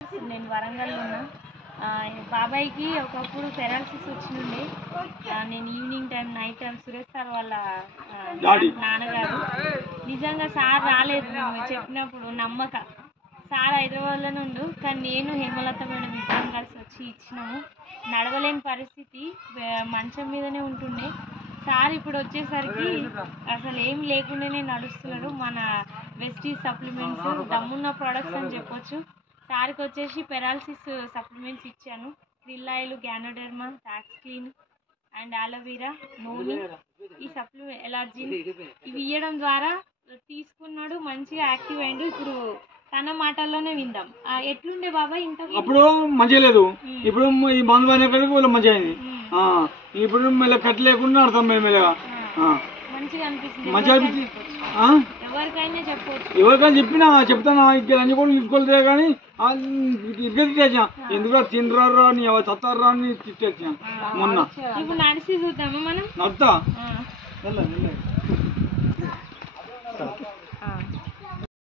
నేను వరంగల్లో ఉన్నా. బాబాయ్కి ఒకప్పుడు పెరాలసిస్ వచ్చిండే. నేను evening time night time Suresh sir వాళ్ళ నాన్నగారు నిజంగా సార్ రాలేదు చెప్పినప్పుడు నమ్మక. సార్ హైదరాబాద్లోనే ఉండు, కానీ నేను హేమలత మేడం ఇద్దరం కలిసి వచ్చి ఇచ్చినాము. నడవలేని పరిస్థితి, మంచం మీదనే ఉంటుండే. సార్ ఇప్పుడు వచ్చేసరికి అసలు ఏం లేకుండానే నడుస్తున్నాడు. మన వెస్టీజ్ సప్లిమెంట్స్ దమ్మున్న ప్రోడక్ట్స్ అని చెప్పొచ్చు. సార్కి వచ్చేసి పెరాలసిస్ సప్లిమెంట్స్ ఇచ్చాను. క్రిల్లాయిల్, గ్యానోడెర్మా, టాక్స్క్లీన్ అండ్ ఆలోవెరా, నోని, ఈ సప్లిమెంట్ ఎలర్జీన్ ఇవి ఇవ్వడం ద్వారా తీసుకున్నాడు, మంచిగా యాక్టివ్ అయిండు. ఇప్పుడు తన మాటల్లోనే విందాం. ఎట్లుండే బాబాయ్ ఇంత? అప్పుడు మంచిగా లేదు, ఇప్పుడు ఈ మందు పైన కలిపి మంచిగా అయింది. ఇప్పుడు మళ్ళీ కట్టి లేకుండా అర్థం మెల్లగా మంచిగా అనిపిస్తుంది. మంచిగా అనిపిస్తుంది. ఎవరికైనా చెప్పవచ్చు, ఎవరికైనా చెప్తాను. ఇక్కడ అన్ని కూడా తీసుకోలేదు కానీ ఇద్దరు తిట్టేసా, ఎందుకు తినరా నీ చత్తారా అని తిట్టేసా మొన్న. ఇప్పుడు నడిచి చూద్దామా మనం? నడుతా.